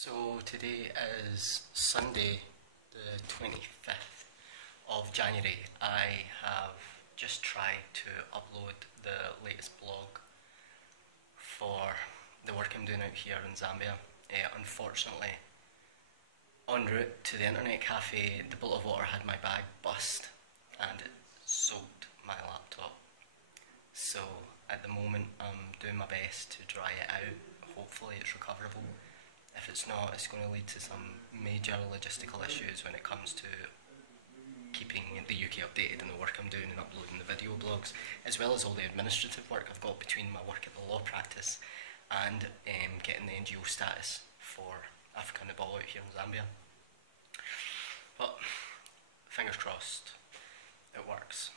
So today is Sunday, the 25th of January. I have just tried to upload the latest blog for the work I'm doing out here in Zambia. Unfortunately, en route to the internet cafe, the bottle of water had my bag bust and it soaked my laptop. So at the moment I'm doing my best to dry it out. Hopefully it's recoverable. If it's not, it's going to lead to some major logistical issues when it comes to keeping the UK updated on the work I'm doing and uploading the video blogs, as well as all the administrative work I've got between my work at the law practice and getting the NGO status for Africa and the Ball out here in Zambia. But fingers crossed, it works.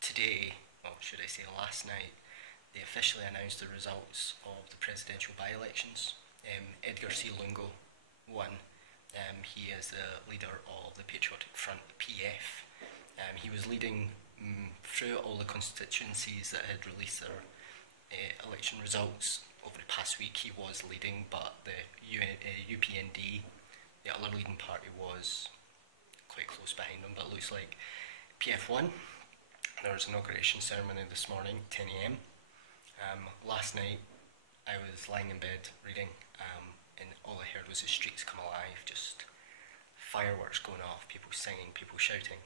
Today, or should I say last night, they officially announced the results of the presidential by-elections. Edgar C. Lungo won. He is the leader of the Patriotic Front, the PF. He was leading through all the constituencies that had released their election results over the past week. He was leading, but the UPND, the other leading party, was quite close behind him, but it looks like PF won. There was an inauguration ceremony this morning, 10 AM. Last night I was lying in bed reading and all I heard was the streets come alive, just fireworks going off, people singing, people shouting,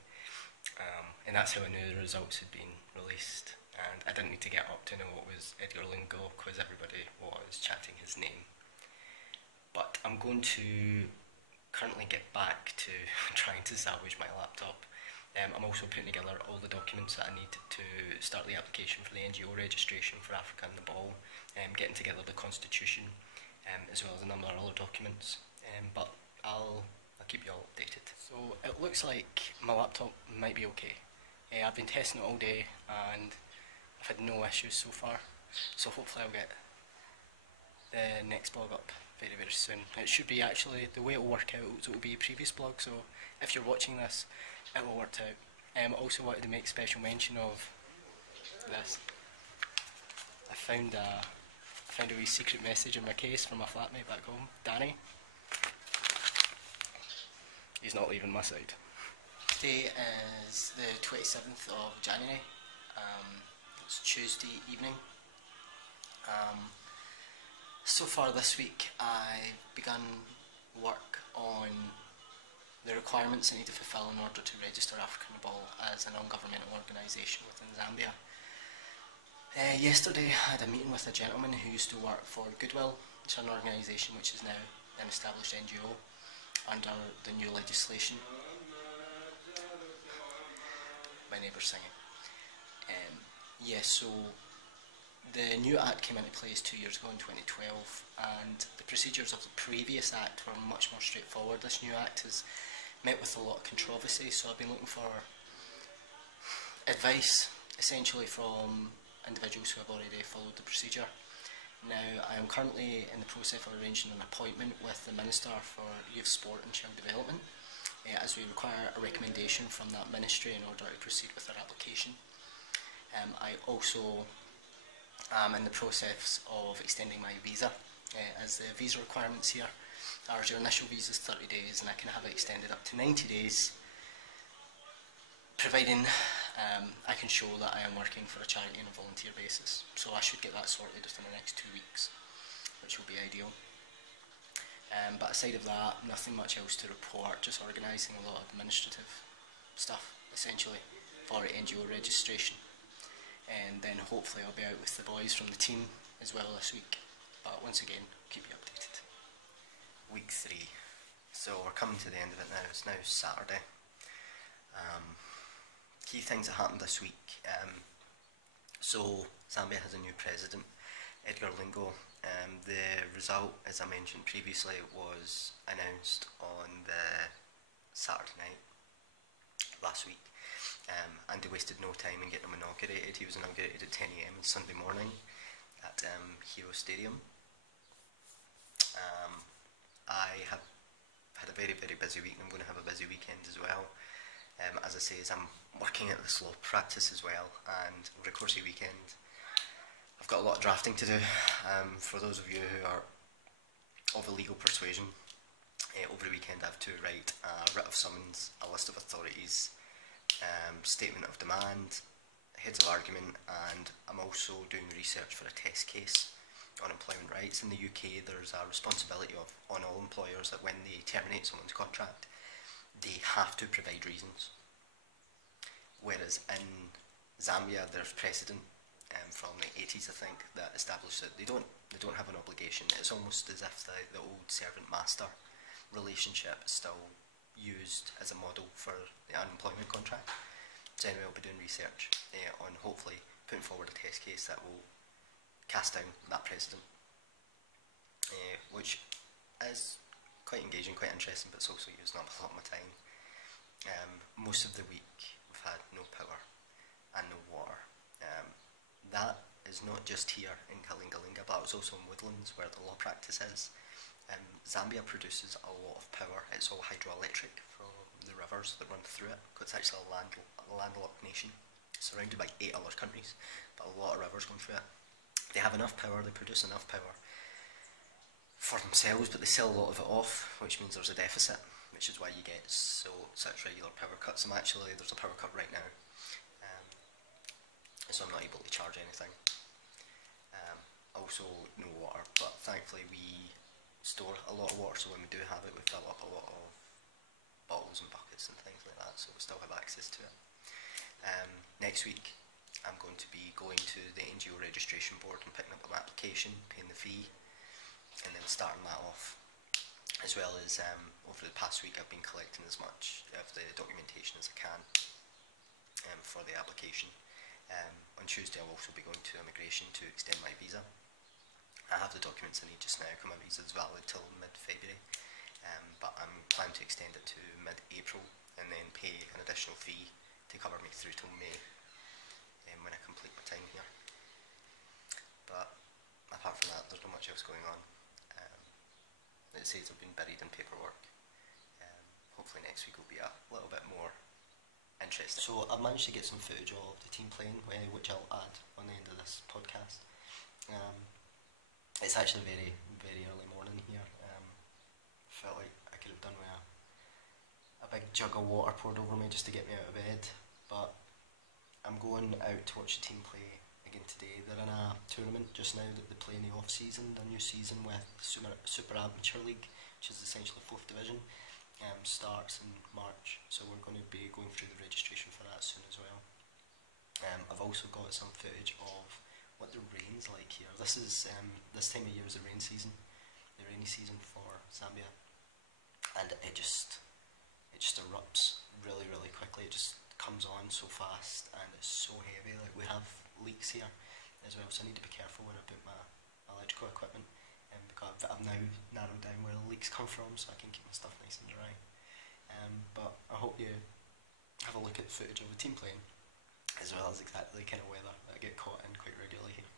and that's how I knew the results had been released. And I didn't need to get up to know what was Edgar Lungo because everybody was chanting his name. But I'm going to currently get back to trying to salvage my laptop. I'm also putting together all the documents that I need to start the application for the NGO registration for Africa and the Ball, getting together the constitution, as well as a number of other documents, but I'll keep you all updated. So it looks like my laptop might be okay. I've been testing it all day and I've had no issues so far, so hopefully I'll get the next blog up very soon. It should be, actually, the way it will work out, it will be a previous blog, so if you're watching this, it will work out. I also wanted to make special mention of this. I found a wee secret message in my case from my flatmate back home, Danny. He's not leaving my side. Today is the 27th of January. It's Tuesday evening. So far this week I've begun work on the requirements I need to fulfil in order to register Africa and the Ball as a non-governmental organisation within Zambia. Yesterday I had a meeting with a gentleman who used to work for Goodwill, which is an organisation which is now an established NGO under the new legislation. My neighbour's singing. So the new Act came into place 2 years ago in 2012, and the procedures of the previous Act were much more straightforward. This new Act has met with a lot of controversy, so I've been looking for advice, essentially, from individuals who have already followed the procedure. Now, I am currently in the process of arranging an appointment with the Minister for Youth, Sport and Child Development, as we require a recommendation from that ministry in order to proceed with our application. I also am in the process of extending my visa, as the visa requirements here are your initial visa is 30 days and I can have it extended up to 90 days, providing I can show that I am working for a charity on a volunteer basis. So I should get that sorted within the next 2 weeks, which will be ideal. But aside of that, nothing much else to report, just organising a lot of administrative stuff, essentially, for NGO registration. And then hopefully I'll be out with the boys from the team as well this week. But once again, keep you updated. Week 3. So we're coming to the end of it now. It's now Saturday. Key things that happened this week. So Zambia has a new president, Edgar Lungo. The result, as I mentioned previously, was announced on the Saturday night last week. And they wasted no time in getting him inaugurated. He was inaugurated at 10 AM on Sunday morning at Hero Stadium. I have had a very busy week, and I'm going to have a busy weekend as well. As I say, as I'm working at this law practice as well, and over the course of the weekend I've got a lot of drafting to do. For those of you who are of illegal persuasion. Over the weekend I have to write a writ of summons, a list of authorities, statement of demand, heads of argument, and I'm also doing research for a test case on employment rights. In the UK there's a responsibility on all employers that when they terminate someone's contract they have to provide reasons. Whereas in Zambia there's precedent from the 80s I think that established that they don't have an obligation. It's almost as if the old servant-master relationship is still used as a model for the unemployment contract. So anyway, I'll be doing research on hopefully putting forward a test case that will cast down that precedent, which is quite engaging, quite interesting, but it's also using up a lot of my time. Most of the week we've had no power and no water. That is not just here in Kalingalinga, but it's also in Woodlands where the law practice is. Zambia produces a lot of power. It's all hydroelectric from the rivers that run through it, because it's actually a landlocked nation surrounded by 8 other countries, but a lot of rivers going through it. They have enough power, they produce enough power for themselves, but they sell a lot of it off, which means there's a deficit, which is why you get such regular power cuts. There's a power cut right now, so I'm not able to charge anything. Also no water, but thankfully we store a lot of water, so when we do have it we fill up a lot of bottles and buckets and things like that, so we still have access to it. Next week I'm going to be going to the NGO registration board and picking up an application, paying the fee, and then starting that off. As well as over the past week I've been collecting as much of the documentation as I can for the application. On Tuesday I'll also be going to immigration to extend my visa. I have the documents I need just now, because my visa is valid till mid-February, but I'm planning to extend it to mid-April and then pay an additional fee to cover me through till May when I complete my time here. But apart from that, there's not much else going on. It says I've been buried in paperwork. Hopefully next week will be a little bit more interesting. So I've managed to get some footage of the team playing, which I'll add on the end of this podcast. It's actually very, very early morning here. Felt like I could have done with a big jug of water poured over me just to get me out of bed, but I'm going out to watch the team play again today. They're in a tournament just now that they play in the off-season, the new season with Super Amateur League, which is essentially 4th Division, starts in March, so we're going to be going through the registration for that soon as well. I've also got some footage of what the rain's like here. This is this time of year is the rainy season for Zambia, and it just erupts really quickly. It just comes on so fast and it's so heavy. Like, we have leaks here as well, so I need to be careful when I put my electrical equipment in, because I've now narrowed down where the leaks come from so I can keep my stuff nice and dry. But I hope you have a look at the footage of the team playing, as well as exactly the kind of weather that I get caught in quite regularly here.